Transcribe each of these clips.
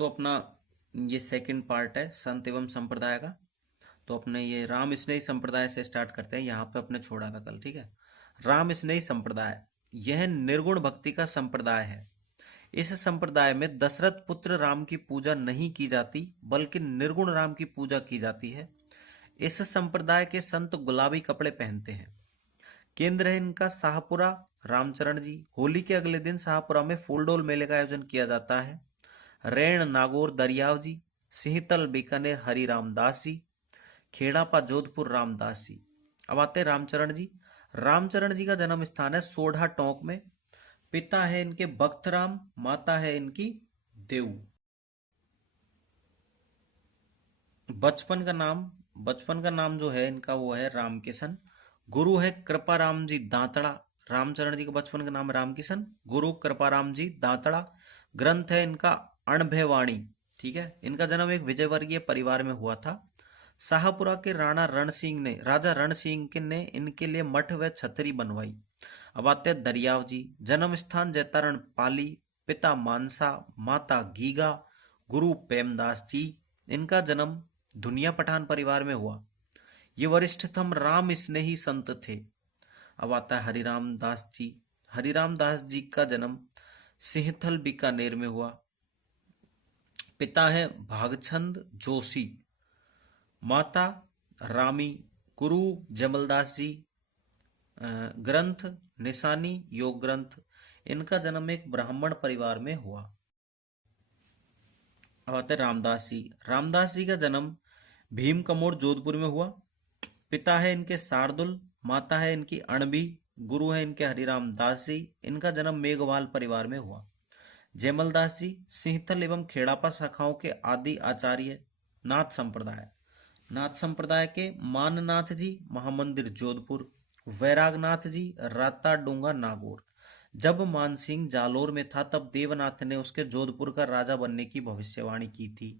तो अपना ये सेकंड पार्ट है संत एवं संप्रदाय का। तो अपने ये राम स्नेही संप्रदाय से स्टार्ट करते हैं, यहाँ पे अपने छोड़ा था कल, ठीक है। राम स्नेही संप्रदाय यह निर्गुण भक्ति का संप्रदाय है। इस संप्रदाय में दशरथ पुत्र राम की पूजा नहीं की जाती बल्कि निर्गुण राम की पूजा की जाती है। इस संप्रदाय के संत गुलाबी कपड़े पहनते हैं। केंद्र है इनका शाहपुरा रामचरण जी। होली के अगले दिन शाहपुरा में फूलडोल मेले का आयोजन किया जाता है। रैण नागौर दरियाव जी, सिंहतल बीकानेर हरि रामदास जी, खेड़ापा जोधपुर रामदास जी। अब आते हैं रामचरण जी। रामचरण जी का जन्म स्थान है सोढ़ा टोंक में। पिता है इनके बख्तराम, माता है इनकी देव। बचपन का नाम जो है इनका वो है रामकिशन। गुरु है कृपाराम जी दांतड़ा। रामचरण जी का बचपन का नाम रामकिशन, गुरु कृपाराम जी दांतड़ा। ग्रंथ है इनका अणभयवाणी, ठीक है। इनका जन्म एक विजयवर्गीय परिवार में हुआ था। शाहपुरा के राजा रण सिंह ने इनके लिए मठ व छतरी बनवाई। अब आते हैं दरियाव जी। जन्म स्थान जैतारण पाली। पिता मानसा, माता गीगा, गुरु प्रेमदास जी। इनका जन्म दुनिया पठान परिवार में हुआ। ये वरिष्ठतम राम स्नेही संत थे। अब आता है हरिराम दास जी। हरिराम दास जी का जन्म सिंहथल बीकानेर में हुआ। पिता है भागचंद जोशी, माता रामी। गुरु जमलदास जी। ग्रंथ निशानी योग ग्रंथ। इनका जन्म एक ब्राह्मण परिवार में हुआ। अब आते हैं रामदास जी। रामदास जी का जन्म भीम कमोर जोधपुर में हुआ। पिता है इनके शार्दुल, माता है इनकी अणबी। गुरु है इनके हरिराम दास जी। इनका जन्म मेघवाल परिवार में हुआ। जयमलदास जी सिंहथल एवं खेड़ापा शाखाओं के आदि आचार्य। नाथ संप्रदाय के माननाथ जी महामंदिर जोधपुर। वैरागनाथ जी राता डूंगा नागौर। जब मानसिंह जालोर में था तब देवनाथ ने उसके जोधपुर का राजा बनने की भविष्यवाणी की थी।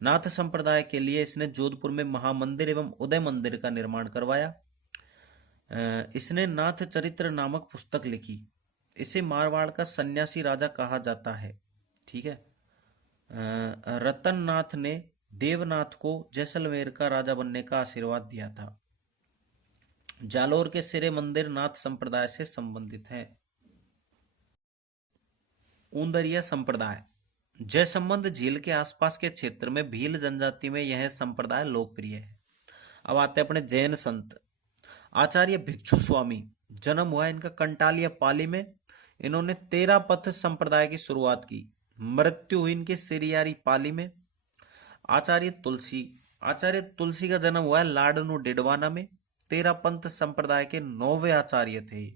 नाथ संप्रदाय के लिए इसने जोधपुर में महामंदिर एवं उदय मंदिर का निर्माण करवाया। इसने नाथ चरित्र नामक पुस्तक लिखी। इसे मारवाड़ का सन्यासी राजा कहा जाता है, ठीक है। रतन नाथ ने देवनाथ को जैसलमेर का राजा बनने का आशीर्वाद दिया था। जालोर के सिरे मंदिर नाथ संप्रदाय से संबंधित है। ऊंदरिया संप्रदाय जयसंबंध झील के आसपास के क्षेत्र में भील जनजाति में यह संप्रदाय लोकप्रिय है। अब आते हैं अपने जैन संत। आचार्य भिक्षु स्वामी, जन्म हुआ इनका कंटालिया पाली में। इन्होंने 13 पथ संप्रदाय की शुरुआत की। मृत्यु हुई इनके सिरियारी पाली में। आचार्य तुलसी का जन्म हुआ है लाडनू डिडवाना में। 13 पंथ संप्रदाय के 9वें आचार्य थे।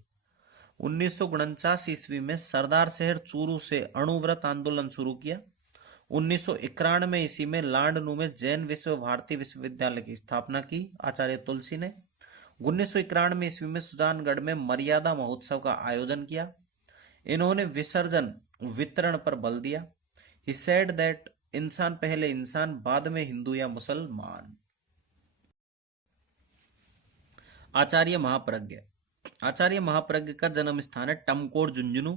1949 ईस्वी में सरदार शहर चूरू से अणुव्रत आंदोलन शुरू किया। 1991 ईस्वी में लाडनू में जैन विश्व भारती विश्वविद्यालय की स्थापना की आचार्य तुलसी ने। 1991 ईस्वी में सुजानगढ़ में मर्यादा महोत्सव का आयोजन किया। इन्होंने विसर्जन वितरण पर बल दिया। ही सेड दैट इंसान पहले इंसान, बाद में हिंदू या मुसलमान। आचार्य महाप्रज्ञ का जन्म स्थान है टमकोर झुंझुनू।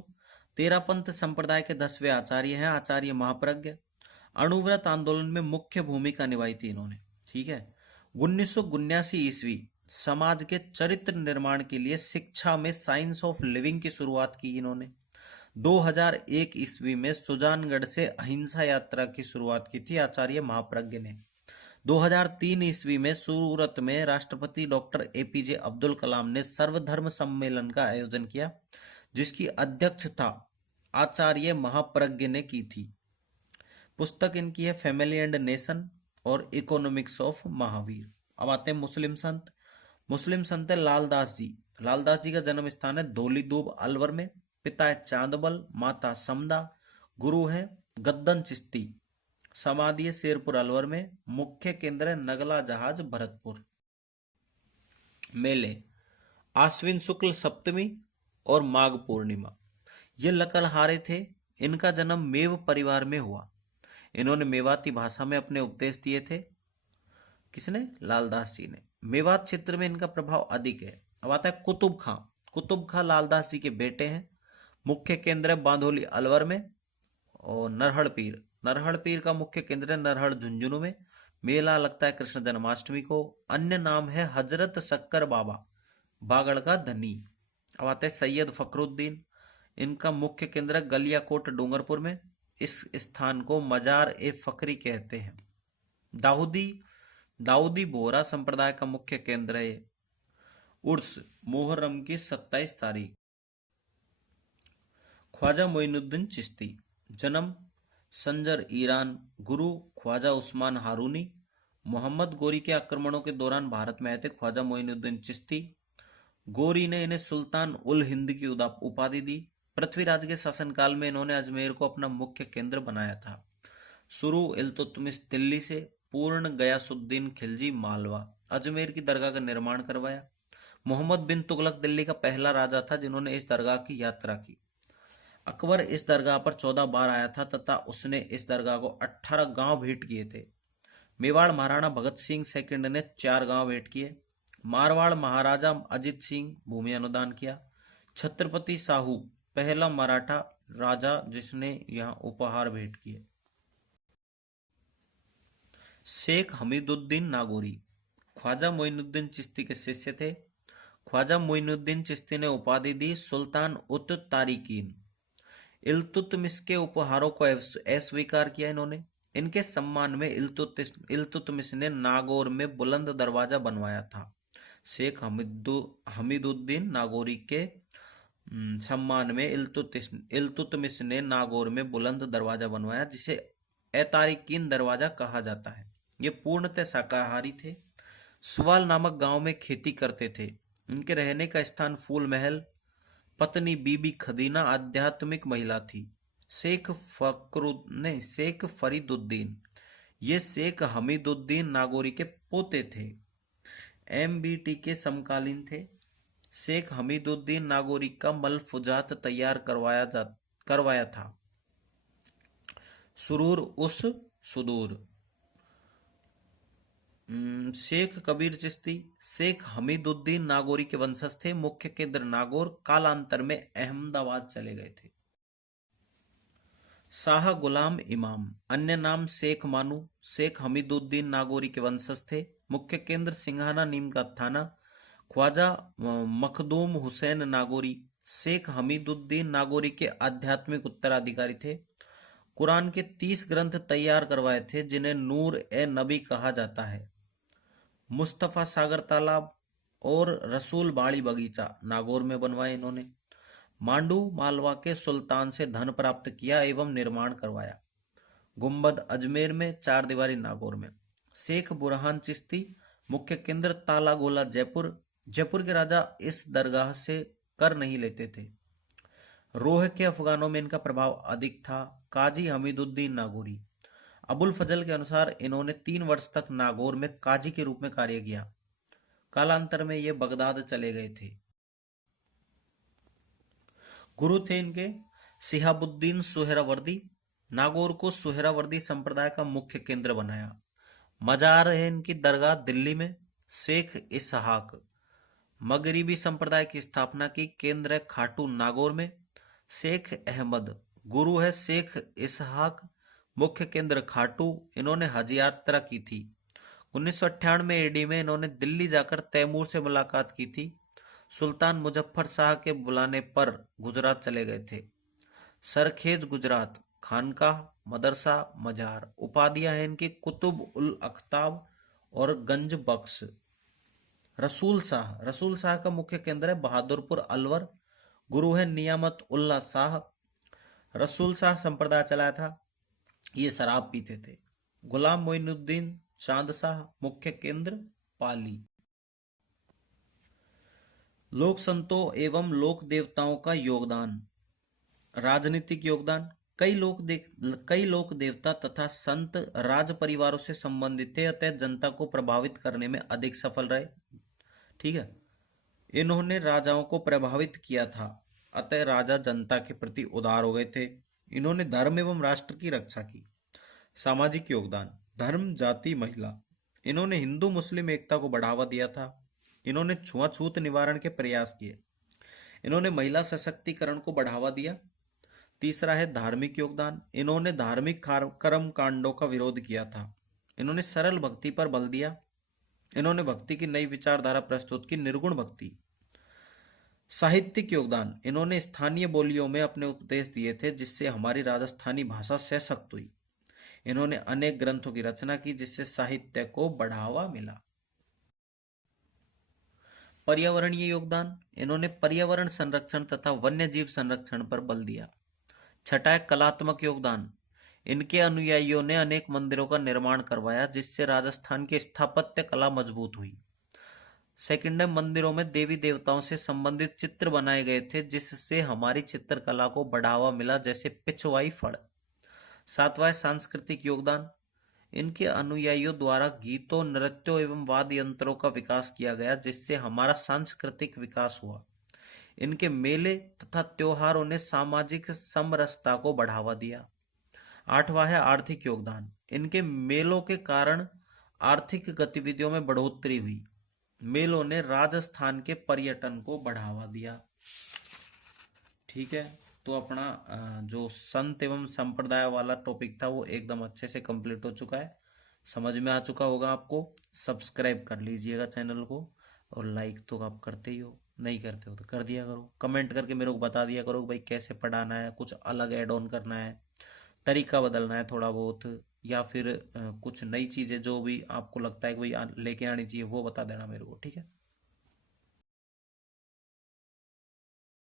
13 पंथ संप्रदाय के 10वें आचार्य हैं आचार्य महाप्रज्ञ। अणुव्रत आंदोलन में मुख्य भूमिका निभाई थी इन्होंने, ठीक है। 1979 ईस्वी समाज के चरित्र निर्माण के लिए शिक्षा में साइंस ऑफ लिविंग की शुरुआत की इन्होंने। 2001 ईस्वी में सुजानगढ़ से अहिंसा यात्रा की शुरुआत की थी आचार्य महाप्रज्ञ ने। 2003 ईस्वी में सूरत में राष्ट्रपति डॉक्टर एपीजे अब्दुल कलाम ने सर्वधर्म सम्मेलन का आयोजन किया, जिसकी अध्यक्षता आचार्य महाप्रज्ञ ने की थी। पुस्तक इनकी है फैमिली एंड नेशन और इकोनॉमिक्स ऑफ महावीर। अब आते हैं मुस्लिम संत है लालदास जी का जन्म स्थान है धौलीदूब अलवर में। पिता है चांदबल, माता समदा। गुरु है गद्दन चिश्ती। समाधि है शेरपुर अलवर में। मुख्य केंद्र है नगला जहाज भरतपुर। मेले आश्विन शुक्ल सप्तमी और माघ पूर्णिमा। ये लकलहारे थे। इनका जन्म मेव परिवार में हुआ। इन्होंने मेवाती भाषा में अपने उपदेश दिए थे। किसने? लालदास जी ने। मेवात क्षेत्र में इनका प्रभाव अधिक है। अब आता है कुतुब खां लालदास जी के बेटे हैं। मुख्य केंद्र है बांधोली अलवर में। और नरहड़ पीर का मुख्य केंद्र है नरहड़ झुंझुनू में। मेला लगता है कृष्ण जन्माष्टमी को। अन्य नाम है हजरत शक्कर बाबा, बागड़ का धनी। अब आते हैं सैयद फखरुद्दीन, इनका मुख्य केंद्र है गलियाकोट डूंगरपुर में। इस स्थान को मजार ए फकरी कहते हैं। दाऊदी दाऊदी बोहरा संप्रदाय का मुख्य केंद्र है उर्स, मुहर्रम की 27 तारीख। ख्वाजा मोइनुद्दीन चिश्ती, जन्म संजर ईरान, गुरु ख्वाजा उस्मान हारूनी। मोहम्मद गोरी के आक्रमणों के दौरान भारत में आए थे ख्वाजा मोइनुद्दीन चिश्ती। गोरी ने इन्हें सुल्तान उल हिंद की उपाधि दी। पृथ्वीराज के शासनकाल में इन्होंने अजमेर को अपना मुख्य केंद्र बनाया था। शुरू इल्तुतमिश दिल्ली से, पूर्ण गयासुद्दीन खिलजी मालवा। अजमेर की दरगाह का निर्माण करवाया। मोहम्मद बिन तुगलक दिल्ली का पहला राजा था जिन्होंने इस दरगाह की यात्रा की। अकबर इस दरगाह पर 14 बार आया था तथा उसने इस दरगाह को 18 गांव भेंट किए थे। मेवाड़ महाराणा भगत सिंह सेकंड ने 4 गांव भेंट किए। मारवाड़ महाराजा अजित सिंह भूमि अनुदान किया। छत्रपति साहू पहला मराठा राजा जिसने यहां उपहार भेंट किए। शेख हमीदुद्दीन नागौरी ख्वाजा मोइनुद्दीन चिश्ती के शिष्य थे। ख्वाजा मोइनुद्दीन चिश्ती ने उपाधि दी सुल्तान उत तारिकीन। इल्तुतमिश के उपहारों को अस्वीकार किया इन्होंने। इनके सम्मान में इल्तुतमिश ने नागौर में बुलंद दरवाजा बनवाया था। शेख हमीदुद्दीन नागौरी के सम्मान में इल्तुतमिश ने नागौर में बुलंद दरवाजा बनवाया जिसे अतारिकीन दरवाजा कहा जाता है। ये पूर्णतः शाकाहारी थे। सुवाल नामक गांव में खेती करते थे। इनके रहने का स्थान फूल महल। पत्नी बीबी खदीना आध्यात्मिक महिला थी। शेख फरीदुद्दीन, ये शेख हमीदुद्दीन नागौरी के पोते थे। MBT के समकालीन थे। शेख हमीदुद्दीन नागौरी का मलफुजात तैयार करवाया था। सुरूर उस सुदूर। शेख कबीर चिश्ती शेख हमीदुद्दीन नागौरी के वंशज थे। मुख्य केंद्र नागौर, कालांतर में अहमदाबाद चले गए थे। शाह गुलाम इमाम, अन्य नाम शेख मानू, शेख हमीदुद्दीन नागौरी के वंशज थे। मुख्य केंद्र सिंघाना नीम का थाना। ख्वाजा मखदूम हुसैन नागौरी शेख हमीदुद्दीन नागौरी के आध्यात्मिक उत्तराधिकारी थे। कुरान के 30 ग्रंथ तैयार करवाए थे जिन्हें नूर ए नबी कहा जाता है। मुस्तफ़ा सागर तालाब और रसूल बाड़ी बगीचा नागौर में बनवाए इन्होंने। मांडू मालवा के सुल्तान से धन प्राप्त किया एवं निर्माण करवाया। गुंबद अजमेर में, 4 दीवारी नागौर में। शेख बुरहान चिश्ती, मुख्य केंद्र तालागोला जयपुर। जयपुर के राजा इस दरगाह से कर नहीं लेते थे। रोह के अफगानों में इनका प्रभाव अधिक था। काजी हमीदुद्दीन नागौरी, अबुल फजल के अनुसार इन्होंने 3 वर्ष तक नागौर में काजी के रूप में कार्य किया। कालांतर में ये बगदाद चले गए थे। गुरु थे इनके शिहाबुद्दीन सुहरावर्दी। नागौर को सुहरावर्दी संप्रदाय का मुख्य केंद्र बनाया। मजार है इनकी दरगाह दिल्ली में। शेख इसहाक मगरिबी संप्रदाय की स्थापना की। केंद्र है खाटू नागौर में। शेख अहमद, गुरु है शेख इसहाक, मुख्य केंद्र खाटू। इन्होंने हज यात्रा की थी। 1998 AD में इन्होंने दिल्ली जाकर तैमूर से मुलाकात की थी। सुल्तान मुजफ्फर शाह के बुलाने पर गुजरात चले गए थे। सरखेज गुजरात, खानकाह, मदरसा, मजार। उपाधियां हैं इनकी कुतुब उल अख्ताब और गंज बख्श। रसूल शाह का मुख्य केंद्र है बहादुरपुर अलवर। गुरु है नियामत उल्ला शाह। रसूल शाह संप्रदाय चलाया था। ये शराब पीते थे। गुलाम मोइनुद्दीन चांद शाह, मुख्य केंद्र पाली। लोक संतों एवं लोक देवताओं का योगदान। राजनीतिक योगदान। कई लोक देवता तथा संत राज परिवारों से संबंधित थे, अतः जनता को प्रभावित करने में अधिक सफल रहे। ठीक है, इन्होंने राजाओं को प्रभावित किया था, अतः राजा जनता के प्रति उदार हो गए थे। इन्होंने धर्म एवं राष्ट्र की रक्षा की। सामाजिक योगदान। धर्म, जाति, महिला। इन्होंने हिंदू मुस्लिम एकता को बढ़ावा दिया था। इन्होंने छुआछूत निवारण के प्रयास किए। इन्होंने महिला सशक्तिकरण को बढ़ावा दिया। तीसरा है धार्मिक योगदान, इन्होंने धार्मिक कर्म कांडों का विरोध किया था। इन्होंने सरल भक्ति पर बल दिया। इन्होंने भक्ति की नई विचारधारा प्रस्तुत की, निर्गुण भक्ति। साहित्यिक योगदान, इन्होंने स्थानीय बोलियों में अपने उपदेश दिए थे जिससे हमारी राजस्थानी भाषा सशक्त हुई। इन्होंने अनेक ग्रंथों की रचना की जिससे साहित्य को बढ़ावा मिला। पर्यावरणीय योगदान, इन्होंने पर्यावरण संरक्षण तथा वन्य जीव संरक्षण पर बल दिया। छठा है कलात्मक योगदान, इनके अनुयायियों ने अनेक मंदिरों का निर्माण करवाया जिससे राजस्थान की स्थापत्य कला मजबूत हुई। सेकंड है मंदिरों में देवी देवताओं से संबंधित चित्र बनाए गए थे जिससे हमारी चित्रकला को बढ़ावा मिला, जैसे पिछवाई फड़। सातवां है सांस्कृतिक योगदान, इनके अनुयायियों द्वारा गीतों, नृत्यों एवं वाद्य यंत्रों का विकास किया गया जिससे हमारा सांस्कृतिक विकास हुआ। इनके मेले तथा त्योहारों ने सामाजिक समरसता को बढ़ावा दिया। आठवां है आर्थिक योगदान, इनके मेलों के कारण आर्थिक गतिविधियों में बढ़ोतरी हुई। मेलों ने राजस्थान के पर्यटन को बढ़ावा दिया। ठीक है, तो अपना जो संत एवं संप्रदाय वाला टॉपिक था वो एकदम अच्छे से कंप्लीट हो चुका है, समझ में आ चुका होगा आपको। सब्सक्राइब कर लीजिएगा चैनल को, और लाइक तो आप करते ही हो, नहीं करते हो तो कर दिया करो। कमेंट करके मेरे को बता दिया करो भाई कैसे पढ़ाना है, कुछ अलग ऐड ऑन करना है, तरीका बदलना है थोड़ा बहुत, या फिर कुछ नई चीज़ें जो भी आपको लगता है कि भाई लेके आनी चाहिए वो बता देना मेरे को। ठीक है।